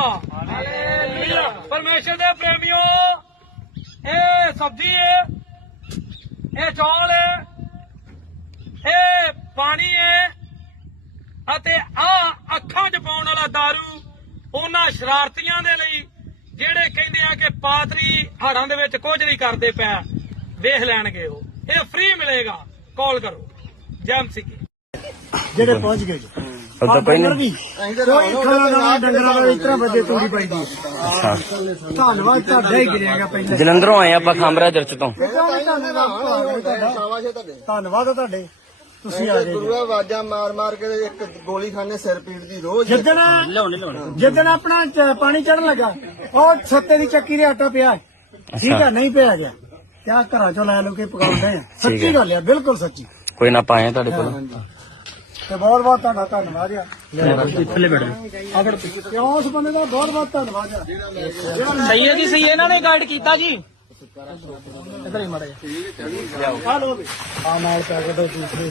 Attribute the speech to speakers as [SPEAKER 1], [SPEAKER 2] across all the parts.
[SPEAKER 1] Hallelujah. ਪਰਮੇਸ਼ਰ ਦੇ ਪ੍ਰੇਮਿਓ, ਇਹ ਸਬਜ਼ੀ ਹੈ ਇਹ ਚੌਲ ਹੈ ਇਹ ਪਾਣੀ ਹੈ ਅਤੇ ਆ ਅੱਖਾਂ 'ਚ ਪਾਉਣ ਵਾਲਾ दारू ਉਹਨਾਂ ਸ਼ਰਾਰਤੀਆਂ ਦੇ ਲਈ ਜਿਹੜੇ ਕਹਿੰਦੇ ਆ ਕਿ ਪਾਤਰੀ ਹਾੜਾਂ ਦੇ ਵਿੱਚ ਕੁਝ ਨਹੀਂ ਕਰਦੇ ਪਿਆ ਵੇਖ ਲੈਣਗੇ ਉਹ। ਇਹ ਫ੍ਰੀ ਮਿਲੇਗਾ। ਕਾਲ ਕਰੋ। ਜੈਮ ਸਿੱਕੀ
[SPEAKER 2] ਜਿਹੜੇ ਪਹੁੰਚ ਗਏ ਜੀ।
[SPEAKER 3] ਉਦੋਂ ਪਹਿਲਾਂ
[SPEAKER 2] ਵੀ। ਕੋਈ ਖਾਣਾ ਨਾ ਡੰਗਰਾਂ ਦਾ ਇਸ ਤਰ੍ਹਾਂ ਵੱਡੇ ਤੂੜੀ ਪੈਂਦੀ
[SPEAKER 3] ਅੱਛਾ।
[SPEAKER 2] ਧੰਨਵਾਦ ਤੁਹਾਡਾ ਹੀ ਗਿਰਿਆਗਾ ਪਹਿਲਾਂ।
[SPEAKER 3] ਜਲੰਧਰੋਂ ਆਏ ਆਪਾਂ ਖਾਮਰਾ ਚਰਚ ਤੋਂ।
[SPEAKER 2] ਧੰਨਵਾਦ? ਆ ਤੁਹਾਡੇ। ਤੁਸੀਂ ਆ ਗਏ ਜੀ।
[SPEAKER 4] ਗੁਰੂਆ ਆਵਾਜ਼ਾਂ ਮਾਰ ਮਾਰ ਕੇ ਇੱਕ ਗੋਲੀ ਖਾਣੇ ਸਿਰ ਪੀੜ ਦੀ ਰੋਜ਼।
[SPEAKER 2] ਜਿੱਦਣ ਜਿੱਦਣ ਆਪਣਾ ਚ- ਪਾਣੀ ਚੜਨ ਲੱਗਾ ਉਹ ਛੱਤੇ ਦੀ ਚੱਕੀ ਦੇ ਆਟਾ ਪਿਆ। ਹੈ। ਠੀਕ ਹੈ ਨਹੀਂ ਪਿਆ ਗਿਆ। ਕਿਆ ਘਰਾਂ ਚੋਂ ਲੈ ਲੋ ਕੇ ਪਕਾਉਂਦੇ ਆ। ਸੱਚੀ ਗੱਲ ਆ ਬਿਲਕੁਲ ਸੱਚੀ।
[SPEAKER 3] ਕੋਈ ਨਾ ਪਾਏ ਤੁਹਾਡੇ ਕੋਲ।
[SPEAKER 2] ਤੇ ਬਹੁਤ ਬਹੁਤ ਤੁਹਾਡਾ ਧੰਨਵਾਦ ਆ।
[SPEAKER 3] ਥੱਲੇ ਬੈਠੋ
[SPEAKER 2] ਕਿਉਂ ਉਸ ਬੰਦੇ ਦਾ ਬਹੁਤ ਬਹੁਤ ਧੰਨਵਾਦ ਆ।
[SPEAKER 1] ਸਹੀ ਹੈ ਜੀ ਸਹੀ ਇਹਨਾਂ ਨੇ ਗਾਈਡ ਕੀਤਾ ਜੀ।
[SPEAKER 2] ਆ ਲੋ ਵੀ। ਆ ਨਾਲ ਪੈਕਟ ਦੂਸਰੇ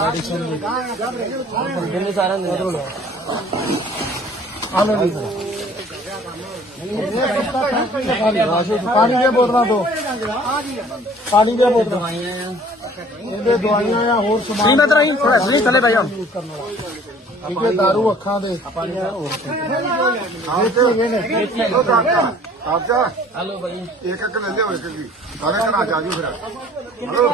[SPEAKER 2] ਮੈਡੀਸਨ ਦੀ
[SPEAKER 3] ਕਿੰਨੇ ਸਾਰਿਆਂ ਦੇ
[SPEAKER 2] ਆ ਲੋ ਵੀ। ਪਾਣੀ ਦੀਆਂ ਬੋਤਲਾਂ ਦੋ ਪਾਣੀ ਦੀਆਂ ਬੋਤਲਾਂ ਇਹਦੇ ਦਵਾਈਆਂ ਆ ਹੋਰ ਸਮਾਨ
[SPEAKER 1] ਮੈਂ ਤਰਾਈ ਥੋੜਾ ਸਹੀ ਥੱਲੇ ਬੈ ਜਾ
[SPEAKER 2] ਹੈ। ਦਾਰੂ ਅੱਖਾਂ ਦੇ
[SPEAKER 4] ਕਾਬਜਾ ਹਲੋ ਭਾਈ ਇੱਕ ਇੱਕ ਲੈ ਲਿਓ ਇੱਕ ਜੀ ਸਾਰੇ ਘਰਾਂ ਚ ਆਜੂ ਫਿਰ ਹਲੋ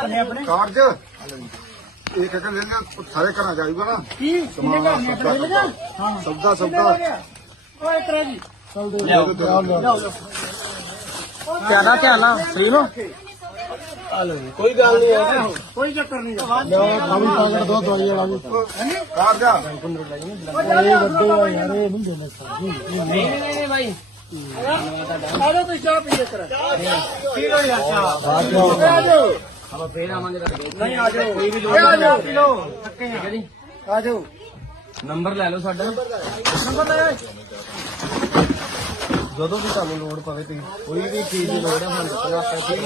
[SPEAKER 4] ਕਾਰਜ ਇੱਕ ਇੱਕ ਲੈ ਲਿਓ ਸਾਰੇ ਘਰਾਂ ਚ ਨਾ
[SPEAKER 2] ਕੀ ਕਿੰਨੇ ਘਰ ਨੇ ਗਿਆ ਹਾਂ
[SPEAKER 4] ਸਬਦਾ ਸਬਦਾ
[SPEAKER 2] ਓਏ ਤਰਾ ਜੀ।
[SPEAKER 1] ਧਿਆਨਾ ਧਿਆਨਾ ਨੂੰ
[SPEAKER 2] ਕੋਈ ਗੱਲ ਨਹੀਂ ਹੈ ਕੋਈ ਚੱਕਰ ਨਹੀਂ ਲਿਆਓ ਖਾਲੀ ਪੈਕਟ ਦੋ ਦਵਾਈ ਵਾਲਾ ਵੀ
[SPEAKER 4] ਕਾਰਜ
[SPEAKER 2] ਇਹ ਵੱਡੇ ਆ ਯਾਰ ਇਹ ਨਹੀਂ ਦੇਣੇ ਸਾਜੀ ਨਹੀਂ ਨਹੀਂ ਭਾਈ ਆਜੋ ਤੁਸੀਂ ਚਾਹ ਪੀਏ ਕਰਾ ਕੀ ਲੋ ਯਾਰ ਚਾਹ ਆਜੋ। ਆਪਾਂ ਫੇਰ ਆਵਾਂਗੇ ਨਹੀਂ ਆਜੋ। ਕੋਈ ਵੀ ਲੋੜ ਆਜੋ ਕਿਲੋ ਥੱਕੇ ਆ ਆਜੋ
[SPEAKER 3] ਨੰਬਰ ਲੈ ਲਓ ਸਾਡਾ।
[SPEAKER 2] ਨੰਬਰ ਲੈ
[SPEAKER 4] ਜਦੋਂ ਵੀ ਤੁਹਾਨੂੰ ਲੋੜ ਪਵੇ ਤੁਸੀਂ ਕੋਈ ਵੀ ਚੀਜ਼ ਦੀ ਲੋੜ ਹੈ ਸਾਨੂੰ ਦੱਸੋ ਆਪਾਂ ਠੀਕ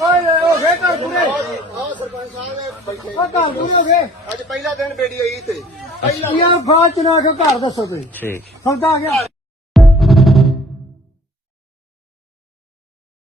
[SPEAKER 2] ਓਏ ਓਏ ਵੇ ਕਰ ਪੂਰੇ
[SPEAKER 4] ਆ ਸਰਪੰਚ ਸਾਹਿਬ ਨੇ ਬੈਠੇ
[SPEAKER 2] ਓ ਘਰ ਪੂਰੇ ਹੋ ਗਏ
[SPEAKER 4] ਅੱਜ ਪਹਿਲਾ ਦਿਨ ਬੇੜੀ ਆਈ ਤੇ
[SPEAKER 2] ਯਾਰ ਬਾਅਦ ਚ ਨਾ ਕੇ ਘਰ ਦੱਸੋ ਤੁਸੀਂ।
[SPEAKER 3] ਠੀਕ।
[SPEAKER 2] ਸੌਦਾ ਆ ਗਿਆ।